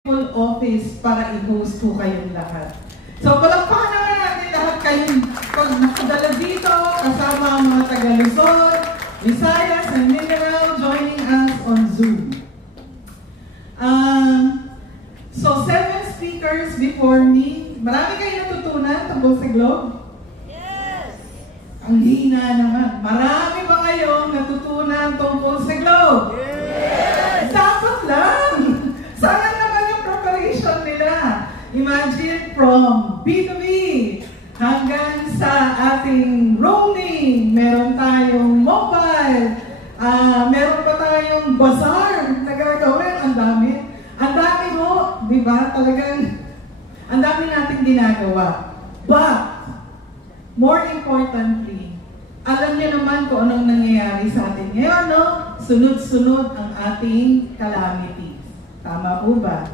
full office para i-host po kayong lahat. So, palakpakan naman natin lahat kayong pag nakadala dito, kasama ang mga taga-Luzon, Visayas, and Mindanao joining us on Zoom. So, 7 speakers before me. Marami kayo natutunan tungkol sa Globe? Yes! Ang hina naman. Marami ba kayong natutunan tungkol sa Globe? Yes! Dapat lang! Sana naman yung preparation nila. Imagine from B2B hanggang sa ating roaming, meron tayong mobile, meron pa tayong bazaar na gagawin. Ang dami mo, di ba? Talagang, ang dami natin ginagawa. But, more importantly, alam niyo naman kung anong nangyayari sa atin ngayon, no? Sunod-sunod ang ating calamities. Tama po ba?